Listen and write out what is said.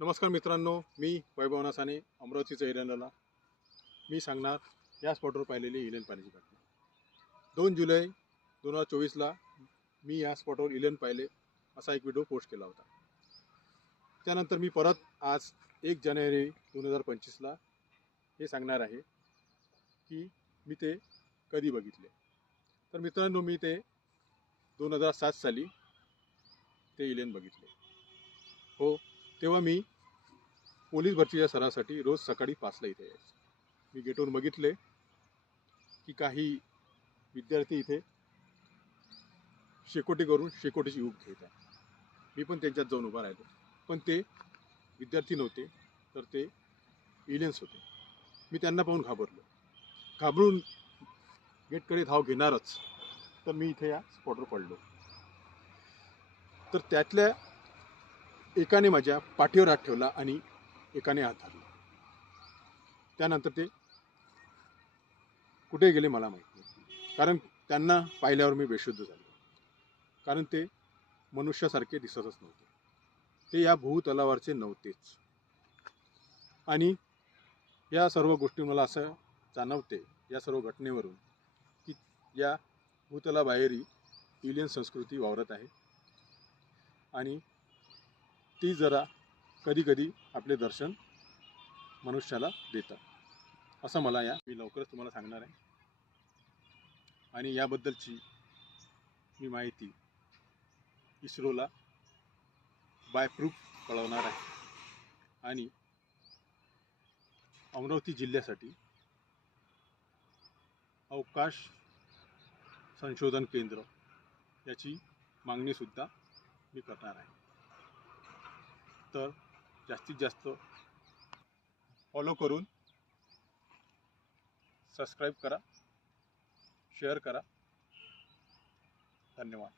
नमस्कार मित्रांनो, मी वैभव नासाने अमरावतीचं एरंडला मी सांगणार या स्पॉटवर पाहिलेली एलियन पाहिल्याची घटना. 2 जुलै 2024ला मी या स्पॉटवर एलियन पाहिले असा एक व्हिडिओ पोस्ट केला होता. त्यानंतर मी परत आज 1 जानेवारी 2025ला हे सांगणार आहे की मी ते कधी बघितले. तर मित्रांनो, मी ते 2007 साली ते एलियन बघितले. हो, तेव्हा मी पोलीस भरतीच्या सरासाठी रोज सकाळी 5ला इथे यायचो. मी गेटवरून बघितले की काही विद्यार्थी इथे शेकोटी करून शेकोटीची ऊब घेत आहे. मी पण त्यांच्यात जाऊन उभा राहिलो, पण ते विद्यार्थी नव्हते, तर ते एलियन्स होते. मी त्यांना पाहून घाबरून गेटकडे धाव घेणारच, तर मी इथे या स्पॉटवर पडलो. तर त्यातल्या एकाने माझ्या पाठीवर हात ठेवला आणि एकाने हात धरला. त्यानंतर ते कुठे गेले मला माहीत नाही, कारण त्यांना पाहिल्यावर मी बेशुद्ध झालो. कारण ते मनुष्यासारखे दिसतच नव्हते, ते या भूतलावरचे नव्हतेच. आणि या सर्व गोष्टी मला असं जाणवते या सर्व घटनेवरून की या भूतलाबाहेरही एलियन संस्कृती वावरत आहे आणि ती जरा कधी कधी आपले दर्शन मनुष्याला देतात, असं मी लवकरच तुम्हाला सांगणार आहे. आणि याबद्दलची मी माहिती इस्रोला बाय प्रूफ कळवणार आहे. आणि अमरावती जिल्ह्यासाठी अवकाश संशोधन केंद्र याची मागणीसुद्धा मी करणार आहे. तर जास्तीत जास्त फॉलो करून सबस्क्राईब करा, शेअर करा. धन्यवाद.